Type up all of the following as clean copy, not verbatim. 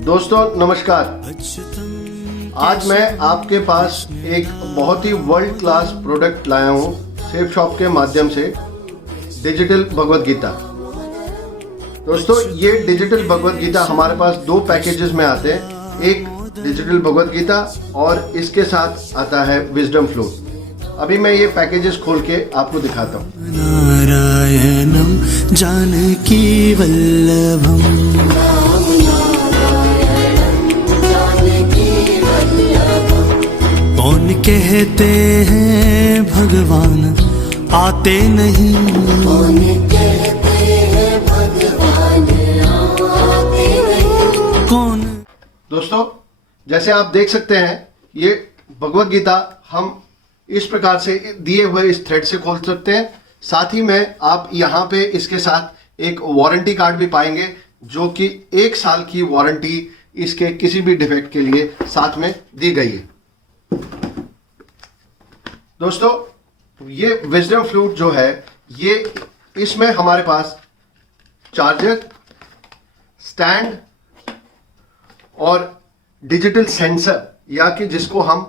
दोस्तों नमस्कार। आज मैं आपके पास एक बहुत ही वर्ल्ड क्लास प्रोडक्ट लाया हूँ सेफ शॉप के माध्यम से, डिजिटल भगवद गीता। दोस्तों ये डिजिटल भगवद गीता हमारे पास दो पैकेजेस में आते हैं, एक डिजिटल भगवद गीता और इसके साथ आता है विजडम फ्लूट। अभी मैं ये पैकेजेस खोल के आपको दिखाता हूँ। नारायणम जानकी वल्लभम, कौन कहते हैं भगवान आते नहीं, कौन कहते हैं भगवान आते नहीं, कौन। दोस्तों जैसे आप देख सकते हैं ये भगवद गीता हम इस प्रकार से दिए हुए इस थ्रेड से खोल सकते हैं। साथ ही में आप यहाँ पे इसके साथ एक वारंटी कार्ड भी पाएंगे जो कि 1 साल की वारंटी इसके किसी भी डिफेक्ट के लिए साथ में दी गई है। दोस्तों ये विजडम फ्लूट जो है ये इसमें हमारे पास चार्जर, स्टैंड और डिजिटल सेंसर या कि जिसको हम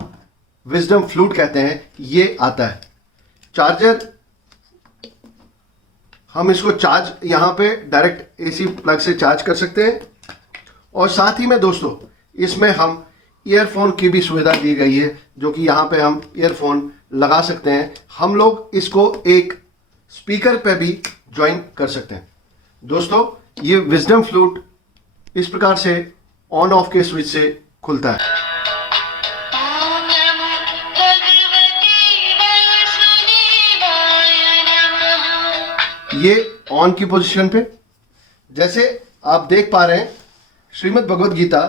विजडम फ्लूट कहते हैं ये आता है। चार्जर हम इसको चार्ज यहाँ पे डायरेक्ट एसी प्लग से चार्ज कर सकते हैं और साथ ही में दोस्तों इसमें हम ईयरफोन की भी सुविधा दी गई है जो कि यहाँ पे हम ईयरफोन लगा सकते हैं। हम लोग इसको एक स्पीकर पे भी ज्वाइन कर सकते हैं। दोस्तों ये विजडम फ्लूट इस प्रकार से ऑन ऑफ के स्विच से खुलता है। ये ऑन की पोजीशन पे, जैसे आप देख पा रहे हैं श्रीमद् भगवद गीता।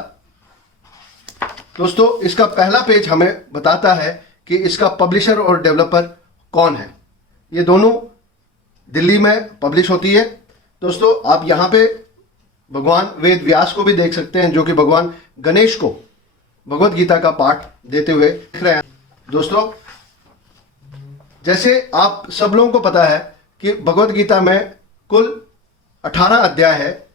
दोस्तों इसका पहला पेज हमें बताता है कि इसका पब्लिशर और डेवलपर कौन है। ये दोनों दिल्ली में पब्लिश होती है। दोस्तों आप यहाँ पे भगवान वेद व्यास को भी देख सकते हैं जो कि भगवान गणेश को भगवद गीता का पाठ देते हुए दिख रहे हैं। दोस्तों जैसे आप सब लोगों को पता है कि भगवद गीता में कुल 18 अध्याय है।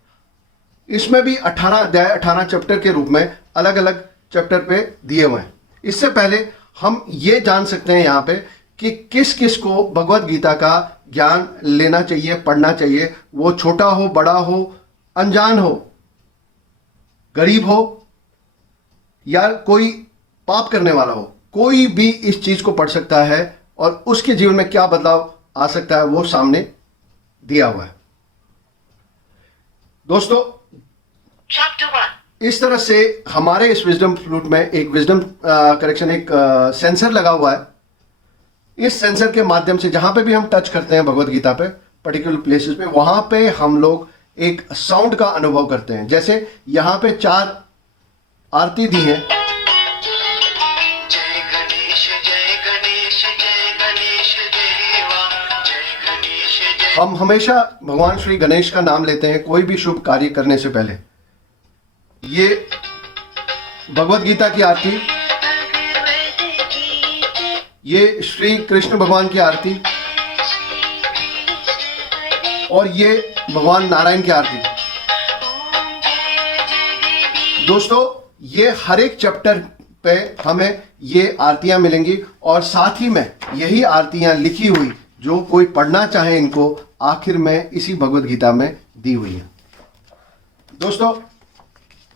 इसमें भी 18 अध्याय 18 चैप्टर के रूप में अलग अलग चैप्टर पे दिए हुए हैं। इससे पहले हम ये जान सकते हैं यहाँ पे कि किस किस को भगवद गीता का ज्ञान लेना चाहिए, पढ़ना चाहिए। वो छोटा हो, बड़ा हो, अनजान हो, गरीब हो या कोई पाप करने वाला हो, कोई भी इस चीज को पढ़ सकता है और उसके जीवन में क्या बदलाव आ सकता है वो सामने दिया हुआ है। दोस्तों इस तरह से हमारे इस विजडम फ्लूट में एक विजडम एक सेंसर लगा हुआ है। इस सेंसर के माध्यम से जहां पे भी हम टच करते हैं भगवद गीता पे पर्टिकुलर प्लेसेस पे, वहां पे हम लोग एक साउंड का अनुभव करते हैं। जैसे यहां पे 4 आरती दी है। हम हमेशा भगवान श्री गणेश का नाम लेते हैं कोई भी शुभ कार्य करने से पहले। ये भगवद गीता की आरती, ये श्री कृष्ण भगवान की आरती और ये भगवान नारायण की आरती। दोस्तों ये हर एक चैप्टर पे हमें ये आरतियां मिलेंगी और साथ ही में यही आरतियां लिखी हुई जो कोई पढ़ना चाहे इनको आखिर में इसी भगवद गीता में दी हुई है। दोस्तों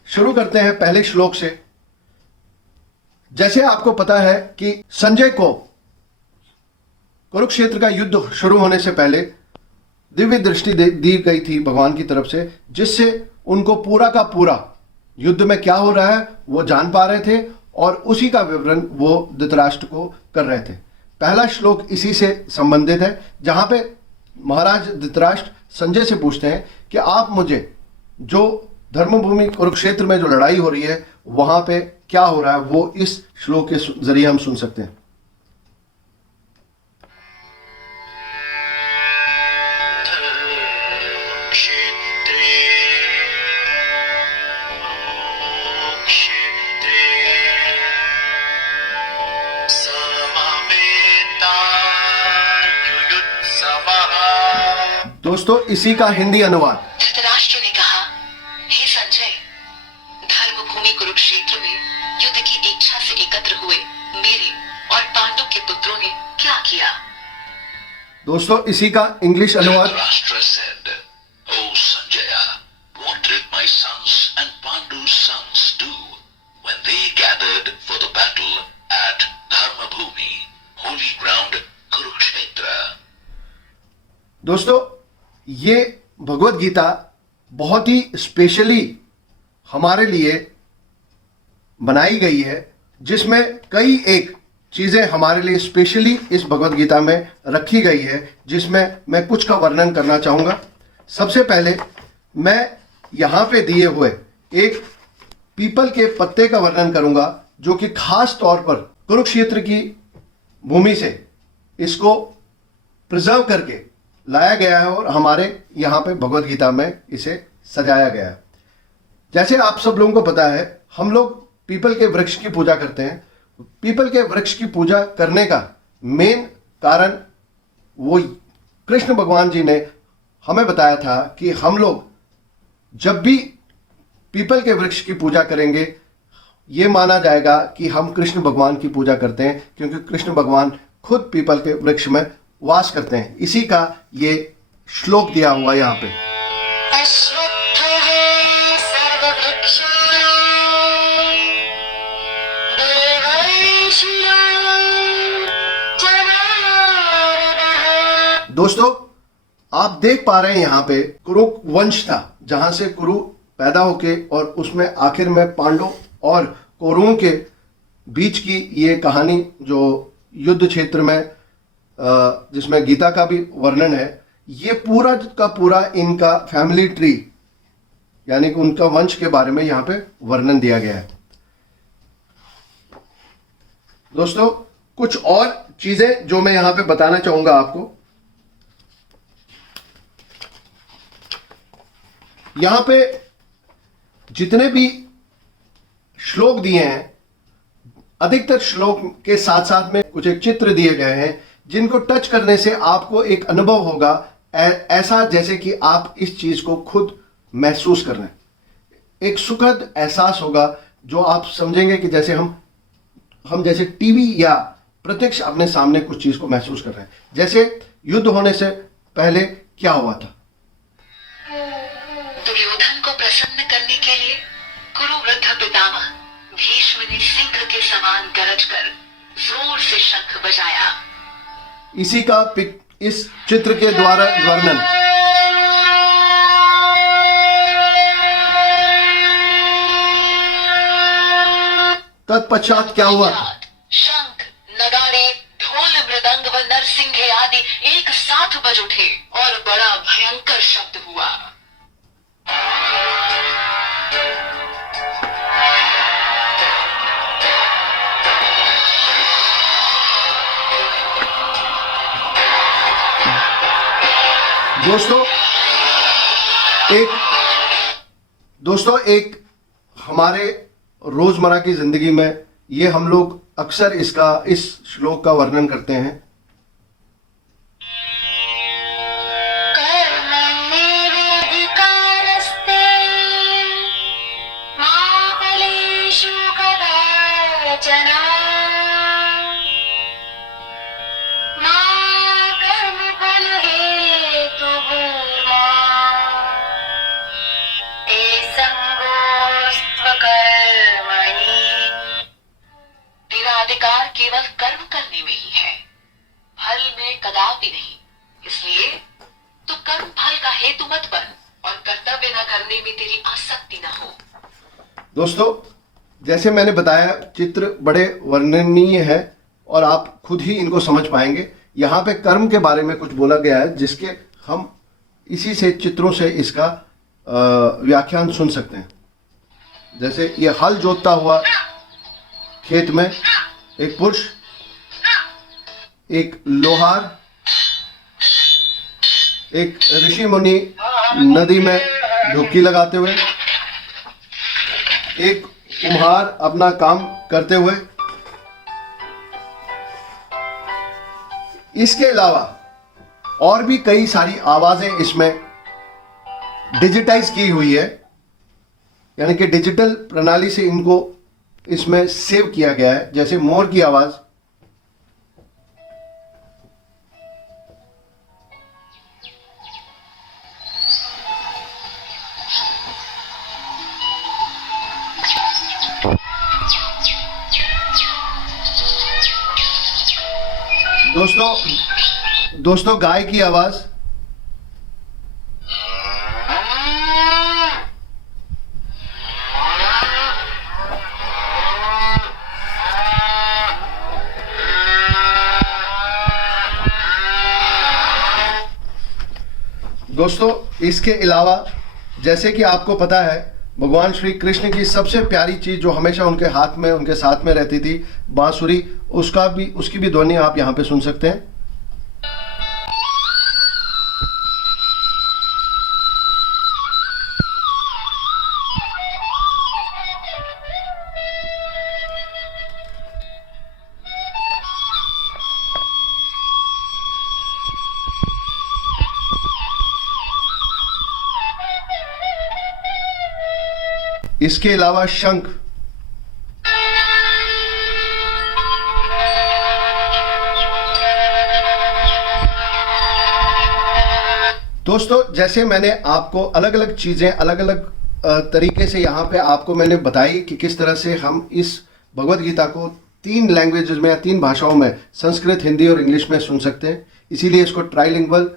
शुरू करते हैं पहले श्लोक से। जैसे आपको पता है कि संजय को कुरुक्षेत्र का युद्ध शुरू होने से पहले दिव्य दृष्टि दी गई थी भगवान की तरफ से, जिससे उनको पूरा का पूरा युद्ध में क्या हो रहा है वो जान पा रहे थे और उसी का विवरण वो धृतराष्ट्र को कर रहे थे। पहला श्लोक इसी से संबंधित है जहां पे महाराज धृतराष्ट्र संजय से पूछते हैं कि आप मुझे जो धर्मभूमि कुरुक्षेत्र में जो लड़ाई हो रही है वहां पे क्या हो रहा है वो इस श्लोक के जरिए हम सुन सकते हैं। दोस्तों इसी का हिंदी अनुवाद। धृतराष्ट्र ने कहा, हे संजय, कुरुक्षेत्र में युद्ध की इच्छा से एकत्र हुए मेरे और पांडु के पुत्रों ने क्या किया? दोस्तों इसी का इंग्लिश अनुवाद Dhritarashtra said, O Sanjaya, what did my sons and Pandu's sons do when they gathered for the battle at Dharmabhumi, holy ground Kurukshetra? दोस्तों ये भगवत गीता बहुत ही स्पेशली हमारे लिए बनाई गई है, जिसमें कई एक चीज़ें हमारे लिए स्पेशली इस भगवत गीता में रखी गई है, जिसमें मैं कुछ का वर्णन करना चाहूँगा। सबसे पहले मैं यहाँ पे दिए हुए एक पीपल के पत्ते का वर्णन करूँगा, जो कि खास तौर पर कुरुक्षेत्र की भूमि से इसको प्रिजर्व करके लाया गया है और हमारे यहाँ पे भगवत गीता में इसे सजाया गया है। जैसे आप सब लोगों को पता है, हम लोग पीपल के वृक्ष की पूजा करते हैं। पीपल के वृक्ष की पूजा करने का मेन कारण वो कृष्ण भगवान जी ने हमें बताया था कि हम लोग जब भी पीपल के वृक्ष की पूजा करेंगे, ये माना जाएगा कि हम कृष्ण भगवान की पूजा करते हैं, क्योंकि कृष्ण भगवान खुद पीपल के वृक्ष में वास करते हैं। इसी का ये श्लोक दिया हुआ यहाँ पे। अश्वत्थः सर्ववृक्षाणां देवर्षीणां जनार्दनः। दोस्तों आप देख पा रहे हैं यहाँ पे कुरु वंश था, जहां से कुरु पैदा होके और उसमें आखिर में पांडव और कौरवों के बीच की ये कहानी जो युद्ध क्षेत्र में जिसमें गीता का भी वर्णन है, ये पूरा का पूरा इनका फैमिली ट्री यानी कि उनका वंश के बारे में यहाँ पे वर्णन दिया गया है। दोस्तों कुछ और चीजें जो मैं यहाँ पे बताना चाहूंगा आपको, यहाँ पे जितने भी श्लोक दिए हैं, अधिकतर श्लोक के साथ साथ में कुछ एक चित्र दिए गए हैं, जिनको टच करने से आपको एक अनुभव होगा ऐसा जैसे कि आप इस चीज को खुद महसूस कर रहे हैं। एक सुखद एहसास होगा जो आप समझेंगे कि जैसे हम जैसे टीवी या प्रत्यक्ष अपने सामने कुछ चीज को महसूस कर रहे हैं। जैसे युद्ध होने से पहले क्या हुआ था। दुर्योधन को प्रसन्न करने के लिए कुरुवृद्ध पितामह भीष्म ने सिंह के समान गरज कर जोर से शंख बजाया। इसी का इस चित्र के द्वारा वर्णन। तत्पश्चात क्या हुआ? शंख, नगाड़े, ढोल, मृदंग व नरसिंघे आदि एक साथ बज उठे और बड़ा भयंकर शब्द हुआ। दोस्तों एक हमारे रोजमर्रा की जिंदगी में ये हम लोग अक्सर इस श्लोक का वर्णन करते हैं। कर्मण्येवाधिकारस्ते मा फलेषु कदाचन मा कर्मफलहेतुर्मा ते संगोऽस्त्वकर्मणि। तेरा अधिकार केवल कर्म करने में ही है, फल में कदापि नहीं। इसलिए तो कर्म फल का हेतु मत बन और कर्तव्य न करने में तेरी आसक्ति न हो। दोस्तों जैसे मैंने बताया, चित्र बड़े वर्णनीय है और आप खुद ही इनको समझ पाएंगे। यहाँ पे कर्म के बारे में कुछ बोला गया है, जिसके हम इसी से चित्रों से इसका व्याख्यान सुन सकते हैं। जैसे ये हल जोतता हुआ खेत में एक पुरुष, एक लोहार, एक ऋषि मुनि नदी में डुबकी लगाते हुए, एक कुम्हार अपना काम करते हुए। इसके अलावा और भी कई सारी आवाजें इसमें डिजिटाइज की हुई है, यानी कि डिजिटल प्रणाली से इनको इसमें सेव किया गया है। जैसे मोर की आवाज, दोस्तों गाय की आवाज, दोस्तों इसके अलावा जैसे कि आपको पता है भगवान श्री कृष्ण की सबसे प्यारी चीज जो हमेशा उनके हाथ में, उनके साथ में रहती थी, बांसुरी, उसकी भी ध्वनि आप यहां पे सुन सकते हैं। इसके अलावा शंख, दोस्तों जैसे मैंने आपको अलग अलग चीजें अलग अलग तरीके से यहाँ पे आपको मैंने बताई कि किस तरह से हम इस भगवत गीता को 3 लैंग्वेजेस में या 3 भाषाओं में, संस्कृत, हिंदी और इंग्लिश में सुन सकते हैं। इसीलिए इसको ट्राइलिंगुअल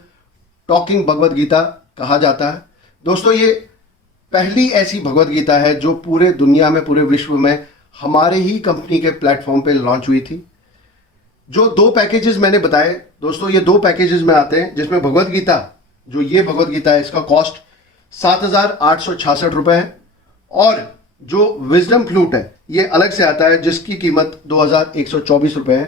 टॉकिंग भगवत गीता कहा जाता है। दोस्तों ये पहली ऐसी भगवत गीता है जो पूरे दुनिया में, पूरे विश्व में हमारे ही कंपनी के प्लेटफॉर्म पे लॉन्च हुई थी। जो 2 पैकेजेस मैंने बताए दोस्तों, ये 2 पैकेजेस में आते हैं, जिसमें भगवत गीता, जो ये भगवत गीता है, इसका कॉस्ट 7,866 रुपये है, और जो विजडम फ्लूट है ये अलग से आता है, जिसकी कीमत 2,124 रुपये है।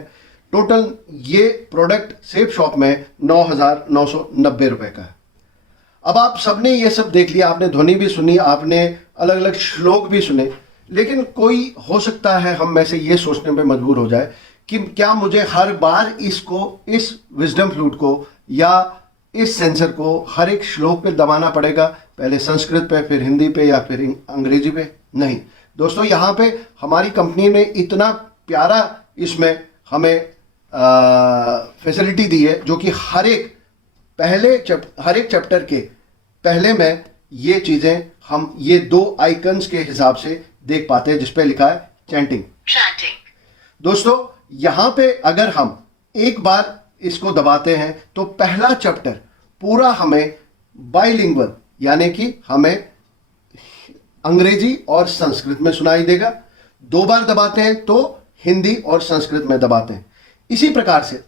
टोटल ये प्रोडक्ट सेफ शॉप में 9,990 रुपये का है। अब आप सबने ये सब देख लिया, आपने ध्वनि भी सुनी, आपने अलग अलग श्लोक भी सुने, लेकिन कोई हो सकता है हम में से ये सोचने पे मजबूर हो जाए कि क्या मुझे हर बार इसको, इस विजडम फ्लूट को या इस सेंसर को हर एक श्लोक पे दबाना पड़ेगा, पहले संस्कृत पे, फिर हिंदी पे या फिर अंग्रेजी पे? नहीं दोस्तों, यहाँ पे हमारी कंपनी ने इतना प्यारा इसमें हमें फैसिलिटी दी है, जो कि हर एक चैप्टर के पहले में ये चीजें हम ये 2 आइकन्स के हिसाब से देख पाते हैं, जिसपे लिखा है चैंटिंग। दोस्तों यहां पे अगर हम एक बार इसको दबाते हैं तो पहला चैप्टर पूरा हमें बाइलिंगुअल, यानी कि हमें अंग्रेजी और संस्कृत में सुनाई देगा। 2 बार दबाते हैं तो हिंदी और संस्कृत में दबाते हैं। इसी प्रकार से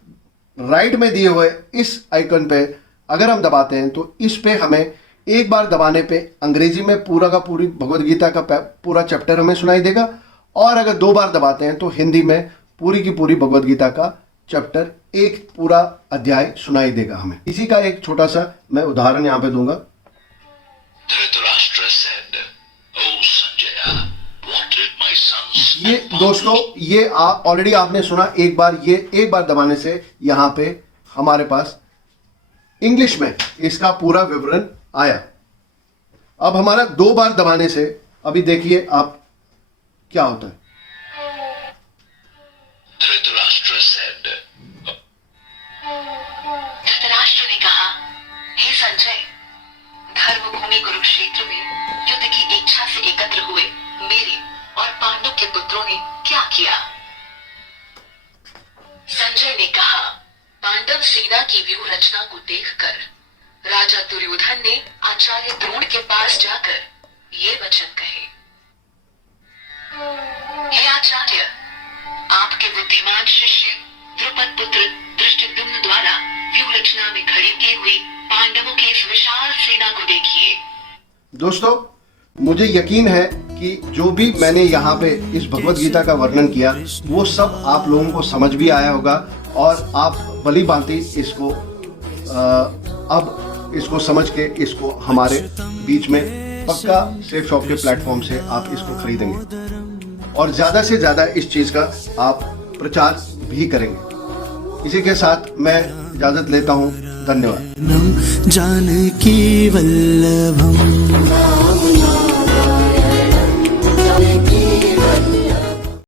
राइट में दिए हुए इस आइकन पे अगर हम दबाते हैं तो इस पे हमें एक बार दबाने पे अंग्रेजी में पूरा का पूरी भगवत गीता का पूरा चैप्टर हमें सुनाई देगा, और अगर 2 बार दबाते हैं तो हिंदी में पूरी की पूरी भगवत गीता का चैप्टर, एक पूरा अध्याय सुनाई देगा हमें। इसी का एक छोटा सा मैं उदाहरण यहाँ पे दूंगा। ये दोस्तों ये ऑलरेडी आपने सुना, एक बार दबाने से यहाँ पे हमारे पास इंग्लिश में इसका पूरा विवरण आया। अब हमारा 2 बार दबाने से अभी देखिए आप क्या होता है। धृतराष्ट्र ने कहा, हे संजय, धर्मभूमि कुरुक्षेत्र में युद्ध की इच्छा से एकत्र हुए मेरे और पांडव के पुत्रों ने क्या किया? संजय ने कहा, पांडव सेना की व्यूह रचना को देखकर राजा दुर्योधन ने आचार्य द्रोण के पास जाकर ये वचन कहे, हे आचार्य, आपके बुद्धिमान शिष्य द्रुपद पुत्र धृष्टद्युम्न द्वारा व्यूह रचना में खड़ी की हुई पांडवों की इस विशाल सेना को देखिए। दोस्तों मुझे यकीन है कि जो भी मैंने यहाँ पे इस भगवत गीता का वर्णन किया वो सब आप लोगों को समझ भी आया होगा, और आप भली भांति इसको अब इसको समझ के इसको हमारे बीच में पक्का सेफ शॉप के प्लेटफॉर्म से आप इसको खरीदेंगे और ज़्यादा से ज़्यादा इस चीज़ का आप प्रचार भी करेंगे। इसी के साथ मैं इजाज़त लेता हूँ। धन्यवाद। जानकी वल्लभम